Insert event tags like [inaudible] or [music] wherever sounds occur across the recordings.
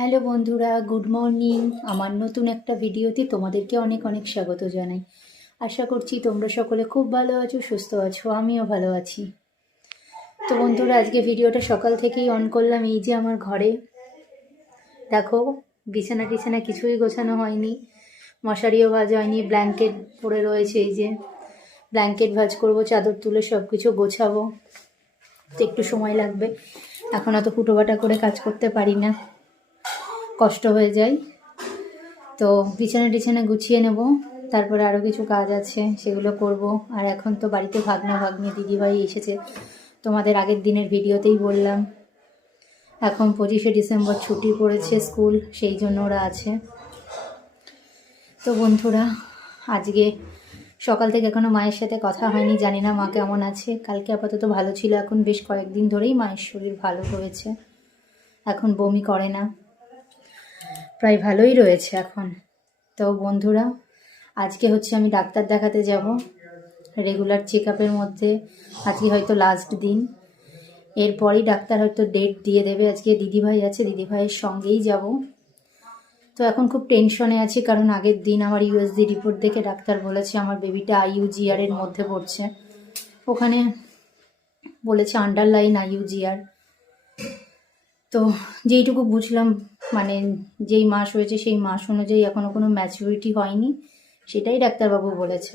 Hello বন্ধুরা, good morning. আমার নতুন একটা ভিডিওতে তোমাদেরকে অনেক অনেক স্বাগত জানাই। আশা করছি তোমরা সকলে খুব ভালো আছো, সুস্থ আছো, আমিও ভালো আছি। তো বন্ধুরা, আজকে ভিডিওটা সকাল থেকেই অন করলাম এই যে আমার ঘরে। দেখো, বিছানা টিছানা কিছুই গোছানো হয়নি, মশারিও ভাজ হয়নি ব্ল্যাঙ্কেট পরে রয়েছে এই যে। ব্ল্যাঙ্কেট ভাজ করব, চাদর তুলে সব কিছু গোছাবো। তো একটু সময় লাগবে। এখন অত ফুটোবাটা করে কাজ করতে পারি না। কষ্ট হয়ে যায়। তো বিছানা টিছানা গুছিয়ে নেব। তারপরে আরও কিছু কাজ আছে, সেগুলো করব। আর এখন তো বাড়িতে ভাগনা ভাগ্নি দিদিভাই এসেছে। তোমাদের আগের দিনের ভিডিওতেই বললাম। এখন পঁচিশে ডিসেম্বর ছুটি পড়েছে স্কুল, সেই জন্য ওরা আছে। তো বন্ধুরা, আজকে সকাল থেকে এখনও মায়ের সাথে কথা হয়নি, জানি না মা কেমন আছে। কালকে আপাতত ভালো ছিল, এখন বেশ কয়েকদিন ধরেই মায়ের শরীর ভালো হয়েছে। এখন বমি করে না। প্রায় ভালোই রয়েছে এখন। তো বন্ধুরা, আজকে হচ্ছে আমি ডাক্তার দেখাতে যাব। রেগুলার চেক আপের মধ্যে আজকে হয়তো লাস্ট দিন। এরপরই ডাক্তার হয়তো ডেট দিয়ে দেবে। আজকে দিদিভাই আছে, দিদিভাইয়ের সঙ্গেই যাব। তো এখন খুব টেনশনে আছি, কারণ আগের দিন আমার ইউএসজি রিপোর্ট দেখে ডাক্তার বলেছে আমার বেবিটা আইইউজিআর এর মধ্যে পড়ছে। ওখানে বলেছে আন্ডারলাইন আইইউজিআর তো যেইটুকু বুঝলাম মানে যেই মাস হয়েছে সেই মাস অনুযায়ী এখনও কোনো ম্যাচুরিটি হয়নি, সেটাই ডাক্তারবাবু বলেছে।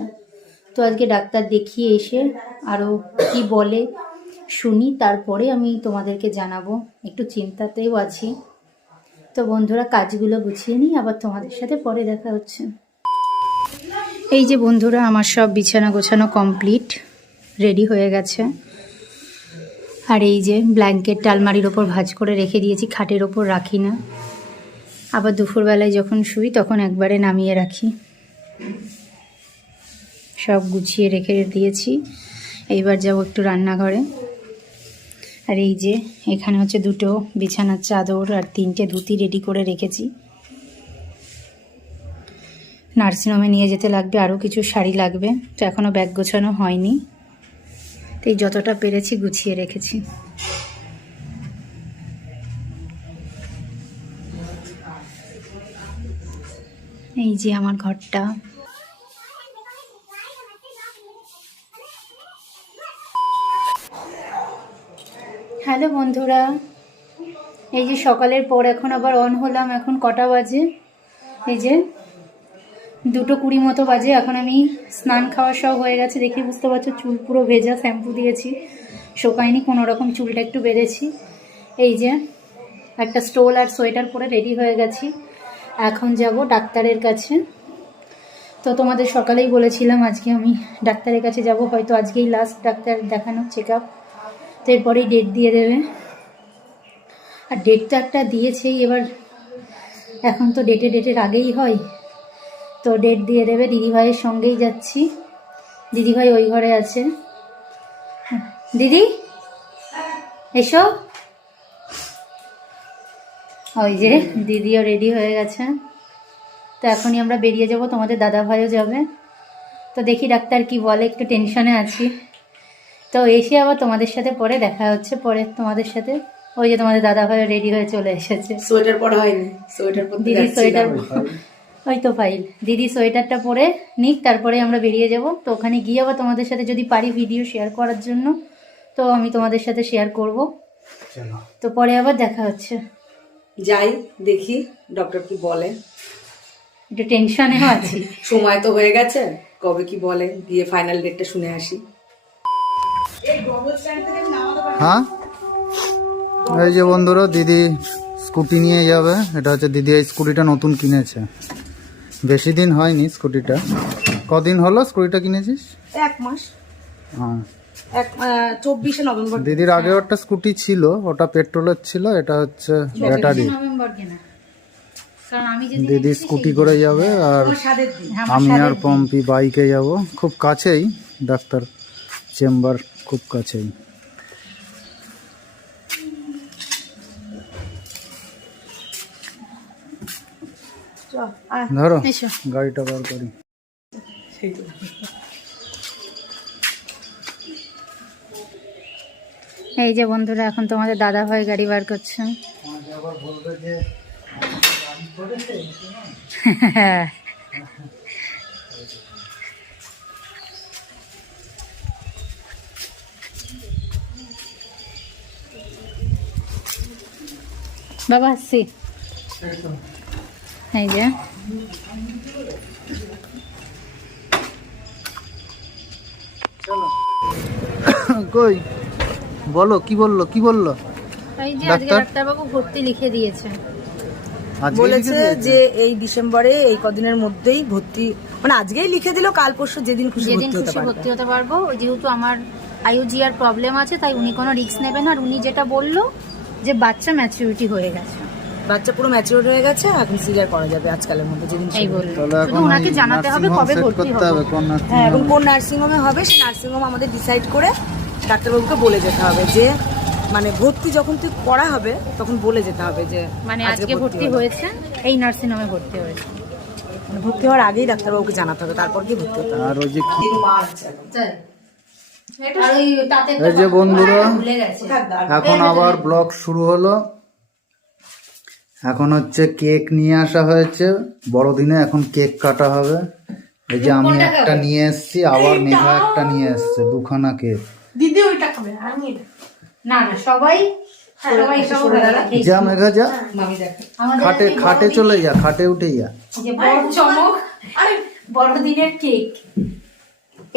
তো আজকে ডাক্তার দেখিয়ে এসে আরও কি বলে শুনি, তারপরে আমি তোমাদেরকে জানাব। একটু চিন্তাতেও আছি। তো বন্ধুরা, কাজগুলো গুছিয়ে নিই আবার তোমাদের সাথে পরে দেখা হচ্ছে। এই যে বন্ধুরা, আমার সব বিছানা গোছানো কমপ্লিট রেডি হয়ে গেছে। আর এই যে ব্ল্যাঙ্কেট আলমারির ওপর ভাঁজ করে রেখে দিয়েছি, খাটের ওপর রাখি না। আবার দুপুরবেলায় যখন শুই তখন একবারে নামিয়ে রাখি। সব গুছিয়ে রেখে দিয়েছি। এইবার যাব একটু রান্নাঘরে। আর এই যে এখানে হচ্ছে দুটো বিছানার চাদর আর তিনটে ধুতি রেডি করে রেখেছি। নার্সিংহোমে নিয়ে যেতে লাগবে, আরও কিছু শাড়ি লাগবে। তো এখনও ব্যাগ গোছানো হয়নি। এই যতটা পেরেছি গুছিয়ে রেখেছি। এই যে আমার ঘরটা। হ্যালো বন্ধুরা, এই যে সকালের পর এখন আবার অন হলাম, এখন কটা বাজে? এই যে দুটো কুড়ি মতো বাজে, এখন আমি স্নান খাওয়া সব হয়ে গেছে, দেখে বুঝতে পারছ চুল পুরো ভেজা, শ্যাম্পু দিয়েছি। শোকায়নি কোনো রকম চুলটা একটু বেঁধেছি এই যে, একটা স্টোল আর সোয়েটার পরে রেডি হয়ে গেছি। এখন যাব ডাক্তারের কাছে। তো তোমাদের সকালেই বলেছিলাম, আজকে আমি ডাক্তারের কাছে যাব, হয়তো আজকেই লাস্ট ডাক্তার দেখানো চেক আপ তো এরপরেই ডেট দিয়ে দেবে। আর ডেট তো একটা দিয়েছেই, এবার এখন তো ডেটে ডেটের আগেই হয়। তো ডেট দিয়ে দেবে দিদিভাইয়ের সঙ্গেই যাচ্ছি। দিদিভাই ওই ঘরে আছে হ্যাঁ, দিদি? এসো। ওই যে দিদিও রেডি হয়ে গেছে। তো এখনই আমরা বেরিয়ে যাব তোমাদের দাদা ভাইও যাবে। তো দেখি ডাক্তার কি বলে একটু টেনশনে আছি। তো এসে আবার তোমাদের সাথে পরে দেখা হচ্ছে পরে তোমাদের সাথে। ওই যে তোমাদের দাদা ভাইও রেডি হয়ে চলে এসেছে। সোয়েটার পরা হয়নি সোয়েটার দিদি সোয়েটার ওই তো ফাইল দিদি সোয়েটারটা পরে নিক তারপরে আমরা বেরিয়ে যাব। তো ওখানে গিয়ে আবার তোমাদের সাথে যদি পারি ভিডিও শেয়ার করার জন্য তো আমি তোমাদের সাথে শেয়ার করব। তো পরে আবার দেখা হচ্ছে। যাই দেখি ডক্টর কি বলে। একটু টেনশনে আছি। [laughs] সময় তো হয়ে গেছে কবে কি বলে গিয়ে ফাইনাল ডেটটা শুনে আসি। হ্যাঁ? এই যে বন্ধুরা দিদি স্কুটি নিয়ে যাবে। এটা হচ্ছে দিদি এই স্কুটিটা নতুন কিনেছে। বেশি দিন হয়নি স্কুটিটা। কদিন হলো স্কুটিটা কিনেছিস? এক মাস। হ্যাঁ এক চব্বিশে নভেম্বর। দিদির আগে একটা স্কুটি ছিল ওটা পেট্রোলের ছিল এটা হচ্ছে ব্যাটারি। নভেম্বর কেনা। কারণ আমি যেদিন দিদি স্কুটি করে যাবে আর আমি আর পম্পি বাইকে যাব খুব কাছেই ডাক্তার চেম্বার খুব কাছেই। ধরো গাড়িটা বার করি। এই যে বন্ধুরা এখন তোমাদের দাদা ভাই গাড়ি বার করছে। বাবা আসছি। এই যে। কই? বলো কি বলল কি বলল? এই যে আজকে ডাক্তারবাবু ভর্তি লিখে দিয়েছে। বলেছে যে এই ডিসেম্বরে এই কদিনের মধ্যেই ভর্তি মানে আজকেই লিখে দিল কাল পরশু যেদিন খুশি যেদিন ভর্তি হতে খুশি ভর্তি হতে পারব। যেহেতু আমার আইওজিআর প্রবলেম আছে তাই উনি কোনো রিস্ক নেবেন আর উনি যেটা বলল যে বাচ্চা ম্যাচুরিটি হয়ে গেছে। বাচ্চা পুরো ম্যাচিওর হয়ে গেছে এখন সিজার করা যাবে আজকালের মধ্যে যেদিন এই শুরু। বলল। তাহলে শুধু এখন ওনাকে জানাতে হবে কবে ভর্তি করতে হবে। হ্যাঁ home? কোন নার্সিং হোমে হবে সেই নার্সিং হোম আমাদের ডিসাইড করে ডাক্তারবাবুকে বলে যেতে হবে যে মানে ভর্তি যখন তুই করা হবে তখন বলে যেতে হবে যে মানে আজকে ভর্তি হয়েছে এই নার্সিং হোমে ভর্তি হয়েছে। মানে ভর্তি হওয়ার আগেই ডাক্তারবাবুকে জানাতে হবে তারপর কি ভর্তি হতে হবে। আর ওই যে কি এই যে বন্ধুরা এখন আবার ব্লগ শুরু হলো। এখন হচ্ছে কেক নিয়ে আসা হয়েছে। বড়দিনে এখন কেক কাটা হবে। এই যে আমি একটা নিয়ে এসেছি আবার মেঘা একটা নিয়ে এসছে দুখানা কেক। না না সবাই সবাই সবাই যা মেঘা যা। মামি দেখে। আমাদের খাটে খাটে চলে যা খাটে উঠে যা। চমক। বড়দিনের কেক।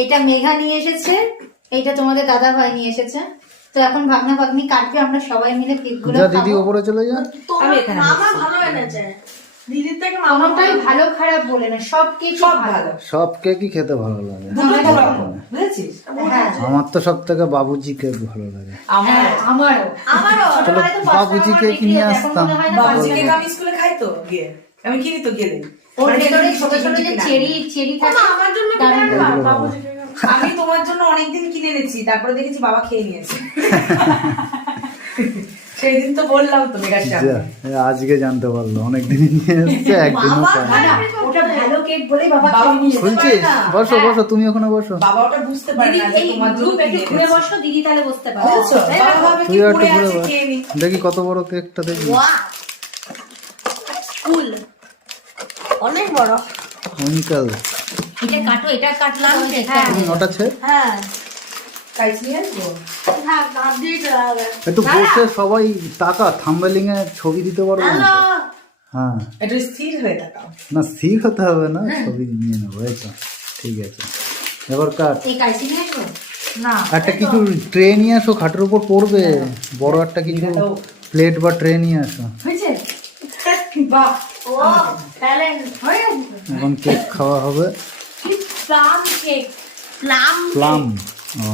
এটা মেঘা নিয়ে এসেছে এটা তোমাদের দাদা ভাই নিয়ে এসেছে। তো এখন ভাগনা ভাগ্নি কাটবে আমরা সবাই মিলে কেকগুলো যা দিদি ওপরে চলে যা। আমি এখানে কোনোটাই ভালো। খারাপ বলে না সব কেক সব ভালো। সব কেকই খেতে ভালো লাগে। বুঝেছিস? হ্যাঁ। আমার তো সব থেকে বাবুজি কেক ভালো লাগে। আমার হ্যাঁ, আমারও। আমারও। ছোটবেলায় তো বাবুজি কেক নিয়ে আসতাম। বাবুজি কেক আমি স্কুলে খাই তো গিয়ে। আমি কিনি তো গেলে ওর ভেতরে ছোট ছোট যে চেরি চেরি থাকে। দারুণ লাগে। আমি তোমার জন্য অনেকদিন কিনে এনেছি তারপরে দেখেছি বাবা খেয়ে নিয়েছে। সেই দিন তো বললাম তো মেঘার সামনে। আজকে জানতে পারল অনেকদিন নিয়ে এসছে একদিনও না, খায় না, ওটা ভালো কেক বলে বাবা বাবা খেয়ে নিয়েছে। বুঝতে শুনছিস? বসো বসো তুমি ওখানে বসো। বাবা ওটা বুঝতে পারে না যে তোমার জন্য একটু ঘুরে বসো দিদি তাহলে বুঝতে পারবে বুঝেছ? তাই বাবা না? ভাবে কি তুই একটু ঘুরে বস। দেখি কত বড় কেকটা দেখি অনেক বড়। এটা কাটো এটা কাটলাম হ্যাঁ ওটা ছে হ্যাঁ। কাইছি নিয়ে একটু বসে সবাই টাকা থাম্বেলিং এ ছবি দিতে পারব না হ্যাঁ। একটু স্থির হয়ে থাকাও না স্থির হতে হবে না ছবি নিয়ে নেব এই তো। ঠিক আছে। এবার কাট। একটা কিছু ট্রে নিয়ে আসো খাটের উপর পড়বে। বড় একটা কিছু প্লেট বা ট্রে নিয়ে আসো। বাহ ও এখন কেক খাওয়া হবে। প্লাম কেক প্লাম প্লাম ও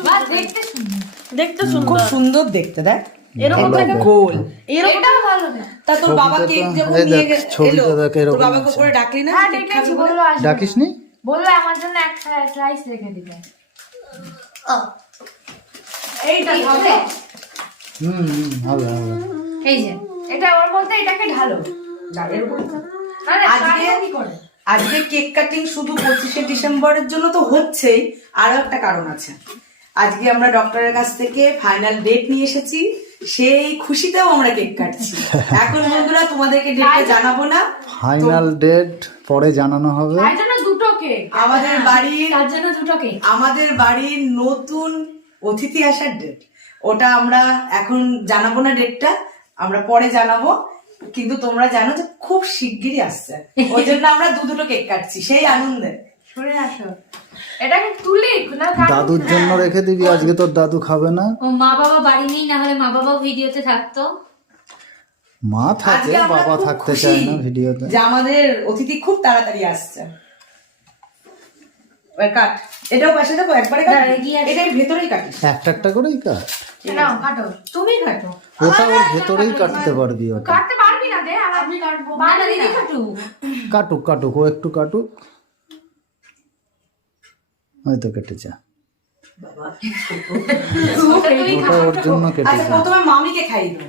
বা দেখতে সুন্দর। দেখতে খুব সুন্দর দেখতে দেখ। ভালো দেখ। গোল। এটাও ভালো তা তোর বাবা কেক যখন নিয়ে দেখ, গে- ছবিতে এলো। দেখ এরকম তোর বাবাকে করে ডাকলি না? হ্যাঁ খাবে বলে? বলল আসবে। বলল আমার জন্য এক স্লাইস রেখে দিবে। এইটা হবে হুম হুম হবে হবে এই যে এটা ওর মধ্যে এটাকে ঢালো। এরকম। আজকে কাটবো কি করে? আজকে কেক কাটিং শুধু পঁচিশে ডিসেম্বরের জন্য তো হচ্ছেই আরও একটা কারণ আছে। আজকে আমরা ডক্টরের কাছ থেকে ফাইনাল ডেট নিয়ে এসেছি সেই খুশিতেও আমরা কেক কাটছি। [laughs] এখন বন্ধুরা তোমাদেরকে ডেটটা জানাব না। ফাইনাল ডেট পরে জানানো হবে। দুটো কেক। আমাদের বাড়ির দুটো কেক। আমাদের বাড়ির নতুন অতিথি আসার ডেট ওটা আমরা এখন জানাব না ডেটটা আমরা পরে জানাব। কিন্তু তোমরা জানো যে খুব শিগগিরই আসছে। ওই জন্য আমরা দু দুটো কেক কাটছি সেই আনন্দে। সরে আসো। এটাকে তুলি? না দাদুর জন্য রেখে দিবি আজকে তোর দাদু খাবে না। ও মা বাবা বাড়ি নেই না হলে মা বাবাও ভিডিওতে থাকতো। মা থাকে বাবা থাকতে চায় না ভিডিওতে। যে আমাদের অতিথি খুব তাড়াতাড়ি আসছে। কাট। এটাও পাশে দেখো একবারে কাট। এটার ভেতরেই কাটিস একটা একটা করেই কাট। নাও কাটো। তুমি কাটো। ওটা ওর ভেতরেই কাটতে পারবি ওটা। দে আর আমি কাটবো। না দিদি কাটু। কাটুক কাটুক ও একটু কাটুক। হয়তো কেটেছে। ওটা ওর জন্য আচ্ছা কেটেছে। প্রথমে মামিকে খাইয়ে দাও।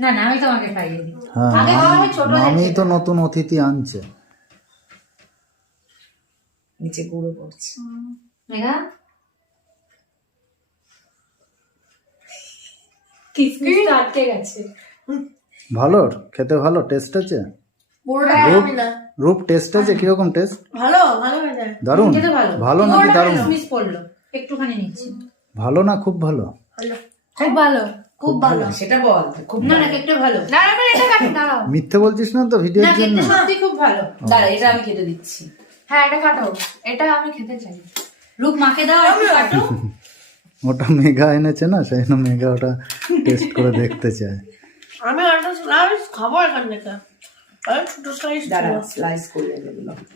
না না আমি তোমাকে খাইয়ে দিই। হ্যাঁ মামি- তো নতুন অতিথি আনছে। নিচে গুঁড়ো পড়ছে মেঘা? কিসমিস আটকে গেছে। ভালো? খেতে ভালো? টেস্ট আছে? রূপ রূপ টেস্ট আছে? কীরকম টেস্ট ভালো ভালো দারুণ? ভালো। ভালো নাকি দারুণ? পড়ল একটুখানি নিচ্ছি। ভালো না খুব ভালো? ভালো। খুব ভালো খুব ভালো। সেটা বল খুব না না কেকটা ভালো। না আমি এটা কাটি দাঁড়াও। মিথ্যে বলছিস না তো ভিডিওর জন্য? কেকটা সত্যি খুব ভালো। দাঁড়া এটা আমি খেতে দিচ্ছি। হ্যাঁ এটা কাটো। এটা আমি খেতে চাই। রূপ মাকে দাও একটু কাটো। ওটা মেঘা এনেছে না সেই জন্য মেঘা ওটা টেস্ট করে দেখতে চায়। আমি একটা স্লাইস খাব এখান থেকে।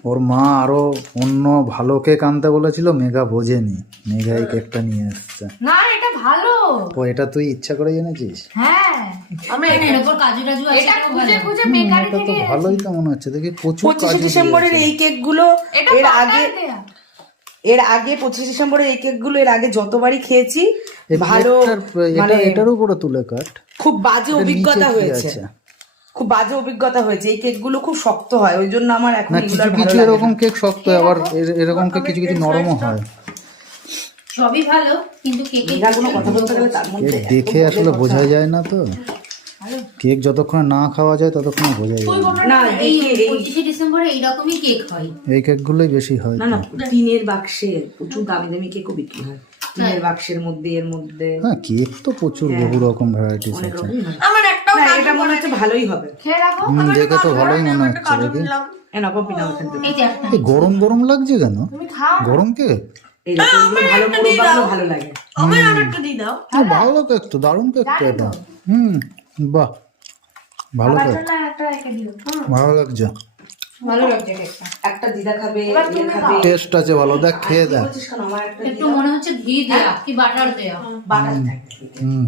ওর মা আরও অন্য ভালো কেক আনতে বলেছিল মেঘা বোঝেনি। মেঘা এই কেকটা নিয়ে এসছে। না এটা ভালো। ও এটা তুই ইচ্ছা করে এনেছিস? হ্যাঁ। আমি এখানে এর উপর কাজু টাজু আছে এটা খুঁজে খুঁজে থেকে ভালোই তো মনে হচ্ছে। দেখি প্রচুর পঁচিশে কাজু ডিসেম্বরের এই কেকগুলো এর আগে এর আগে পঁচিশে ডিসেম্বরের এই কেকগুলো এর আগে যতবারই খেয়েছি ভালো মানে এটার উপরে তুলে কাট খুব বাজে অভিজ্ঞতা হয়েছে। খুব বাজে অভিজ্ঞতা হয়েছে। এই কেকগুলো খুব শক্ত হয় ওই জন্য আমার এখন কিছু কিছু এরকম কেক শক্ত হয়, আবার এরকম কেক কিছু কিছু নরমও হয়। সবই ভালো কিন্তু কেকের কোনো কথা বলতে গেলে তার মধ্যে দেখে আসলে বোঝা যায় না তো। কেক যতক্ষণ না খাওয়া যায় ততক্ষণ বোঝা যায়। না। এই দেখে এই পঁচিশে ডিসেম্বরে এইরকমই কেক হয়। এই কেকগুলোই বেশি হয় না না টিনের বাক্সে প্রচুর দামি দামি কেকও বিক্রি হয়। টিনের বাক্সের মধ্যে এর মধ্যে। হ্যাঁ কেক তো প্রচুর বহু রকম ভ্যারাইটিস আছে। হয়। আমার একটাও না, এটা মনে হচ্ছে ভালোই হবে। খেয়ে রাখো। দেখে তো ভালোই মনে হচ্ছে দেখি। দিলাম কপি নাও এখান এই যে এই গরম গরম লাগছে কেন? তুমি খাও। গরম কেক? এই দেখো, ভালো লাগে। হ্যাঁ, ভালো কেক তো দারুণ কেক তো এটা। হুম। বাহ ভালো কেক একটা রেখে দিও ভালো লাগছে। ভালো লাগছে একটা দিদা খাবে ইয়ে খাবে। টেস্ট আছে ভালো দেখ খেয়ে দেখ। একটা মনে হচ্ছে ঘি দেয়া কি বাটার দেয়া। বাটার হুম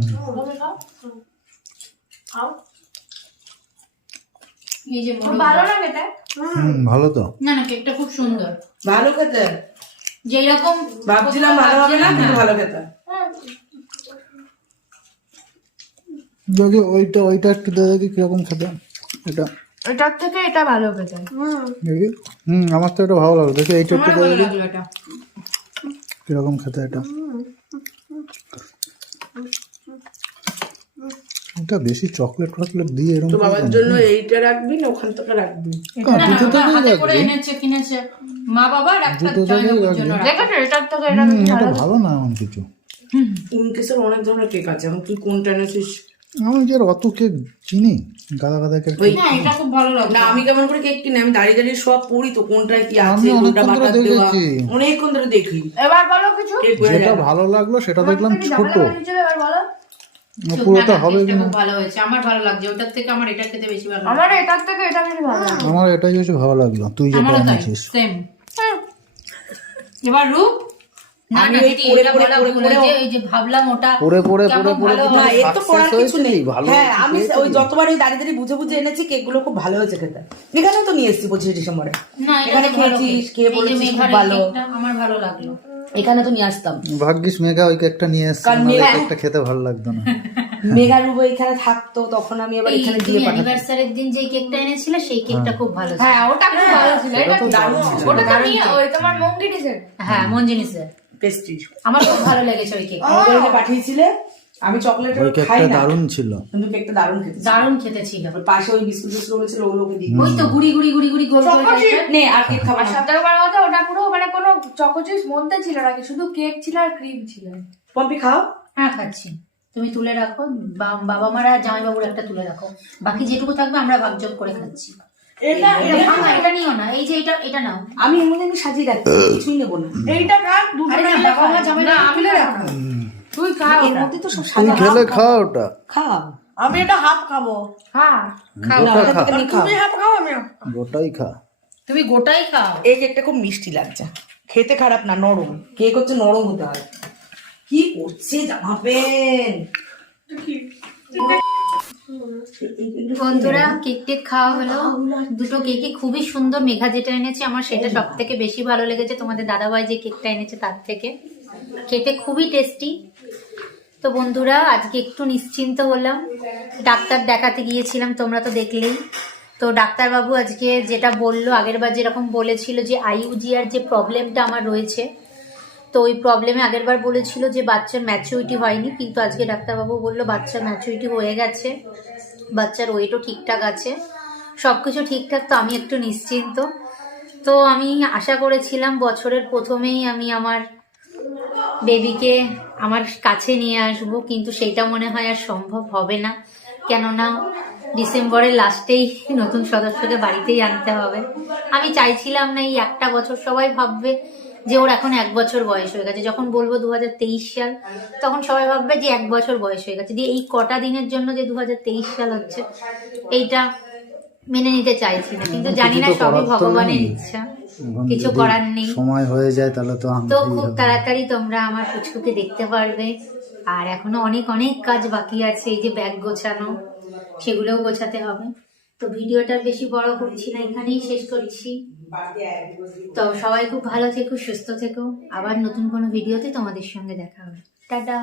ভালো লাগে হুম ভালো তো। না না কেকটা খুব সুন্দর। ভালো খেতে। যেই রকম ভাবছিলাম ভালো হবে না কিন্তু ভালো খেতে। দেখি ওইটা ওইটা একটু দে দেখি কীরকম খেতে এটা এটার থেকে এটা ভালো খেতে দেখি হুম আমার তো এটা ভালো লাগল দেখি এইটা একটু আমার দে ভালো দেখি এটা কীরকম খেতে এটা এটা বেশি চকলেট টকলেট দিয়ে এরকম বাবার জন্য এইটা রাখবি না ওখান থেকে রাখবি দুটো বাবা এনেছে কিনেছে মা দুটো জন্য। দেখেছ এটার থেকে এটা ভালো না এমন কিছু ইনকেসের অনেক ধরনের কেক আছে এখন তুই কোনটা এনেছিস আমি যে অত কেক চিনি গাদা গাদা কেক ওই না এটা খুব ভালো লাগল না আমি কেমন করে কেক কিনে? আমি দাঁড়িয়ে দাঁড়িয়ে সব পড়ি তো কোনটায় কি আছে কোনটা বাটার দেওয়া। অনেকক্ষণ ধরে দেখি। এবার বলো কিছু। যেটা ভালো লাগল সেটা দেখলাম ছোট এবার বলো। পুরোটা হবে কিনা? খুব ভালো হয়েছে আমার ভালো লাগছে ওটার থেকে আমার এটা খেতে বেশি ভালো আমার এটার থেকে এটা বেশি ভালো আমার এটাই বেশি ভালো লাগল তুই যেটা এনেছিস সেম এবার রূপ? আমি ওই হ্যাঁ যতবার ওই দাঁড়িয়ে দাঁড়িয়ে বুঝে বুঝে এনেছি খুব ভালো হয়েছে খেতে। এখানে তো নিয়ে এসেছি পঁচিশে ডিসেম্বরে। এখানে ভালো খেয়েছিস, খেয়ে বলেছিস খুব ভালো। আমার ভালো লাগল। এখানে তো নিয়ে আসতাম। ভাগ্যিস মেঘা ওই কেকটা নিয়ে মেঘা- কেকটা খেতে ভালো লাগতো না। [laughs] মেঘারুবো এখানে থাকতো তখন আমি আবার এখানে দিয়ে পাঠাতাম। অ্যানিভার্সারির দিন যে কেকটা এনেছিলে সেই কেকটা খুব ভালো ছিল। হ্যাঁ ওটা খুব ভালো ছিল। এটা দারুণ ওটা তো নিয়ে ওই তোমার হ্যাঁ মন জিনিসের পেস্ট্রি আমার খুব ভালো লেগেছে ওই কেক আমাকে পাঠিয়েছিলে। আমি চকলেট ওই কেকটা দারুণ ছিল। কিন্তু কেকটা দারুণ খেতে দারুণ খেতে ছিল। তারপর পাশে ওই বিস্কুট বিস্কুট ছিল ওগুলোকে দিই। ওই তো গুড়ি গুড়ি গুড়ি গুড়ি গোল গোল। নে আর কেক খাব আর না সব বড় কথা ওটা পুরো মানে কোনো চকোচিপস মধ্যে ছিল না কি শুধু কেক ছিল আর ক্রিম ছিল। পম্পি খাও। হ্যাঁ খাচ্ছি। তুমি তুলে রাখো বা- বাবা মারা জামাই বাবুর একটা তুলে রাখো। বাকি যেটুকু থাকবে আমরা ভাগযোগ করে খাচ্ছি। এটা এটা নিও না এই যে এটা এটা নাও। আমি এমনি আমি সাজিয়ে রাখছি কিছুই নেব না। এইটা কার? না, মিলে বাবা মা খায়। জামাই না, বাবু আমি তুলে খাব রাখো। না। তুই খা এর মধ্যে তো সব তুই খেলে খা ওটা। খা আমি এটা হাফ খাব। হ্যাঁ খাও। তুমি হাফ খাও আমি গোটাই খা। তুমি গোটাই খাও। এই কেকটা খুব মিষ্টি লাগছে। খেতে খারাপ না নরম। কেক হচ্ছে নরম হতে হয় কি করছে জামা প্যান্ট বন্ধুরা কেক টেক খাওয়া হলো। দুটো কেকই খুবই সুন্দর মেঘা যেটা এনেছে, আমার সেটা সব থেকে বেশি ভালো লেগেছে। তোমাদের দাদাভাই যে কেকটা এনেছে তার থেকে। খেতে খুবই টেস্টি। তো বন্ধুরা, আজকে একটু নিশ্চিন্ত হলাম। ডাক্তার দেখাতে গিয়েছিলাম, তোমরা তো দেখলেই। তো ডাক্তারবাবু আজকে যেটা বলল আগের বার যেরকম বলেছিল যে আইউজিআর যে প্রবলেমটা আমার রয়েছে তো ওই প্রবলেমে আগের বার বলেছিল যে বাচ্চার ম্যাচুরিটি হয়নি, কিন্তু আজকে ডাক্তারবাবু বলল বাচ্চার ম্যাচুরিটি হয়ে গেছে, বাচ্চার ওয়েটও ঠিকঠাক আছে সব কিছু ঠিকঠাক তো আমি একটু নিশ্চিন্ত। তো আমি আশা করেছিলাম বছরের প্রথমেই আমি আমার বেবিকে আমার কাছে নিয়ে আসব, কিন্তু সেটা মনে হয় আর সম্ভব হবে না। কেননা ডিসেম্বরের লাস্টেই নতুন সদস্যকে বাড়িতেই আনতে হবে। আমি চাইছিলাম না এই একটা বছর সবাই ভাববে যে ওর এখন এক বছর বয়স হয়ে গেছে। যখন বলব দুহাজার তেইশ সাল তখন সবাই ভাববে যে এক বছর বয়স হয়ে গেছে। দিয়ে এই কটা দিনের জন্য যে দুহাজার তেইশ সাল হচ্ছে এইটা মেনে নিতে চাইছি না। কিন্তু জানি না সবই ভগবানের। ইচ্ছা। কিছু করার নেই। সময় হয়ে যায় তাহলে তো তো খুব তাড়াতাড়ি তোমরা আমার পুচকুকে দেখতে পারবে। আর এখনও অনেক অনেক কাজ বাকি আছে এই যে ব্যাগ গোছানো সেগুলোও গোছাতে হবে। তো ভিডিওটা বেশি বড় করছি না এখানেই শেষ করছি। তো সবাই খুব ভালো থেকো, সুস্থ থেকো। আবার নতুন কোনো ভিডিওতে তোমাদের সঙ্গে দেখা হবে। টাটা।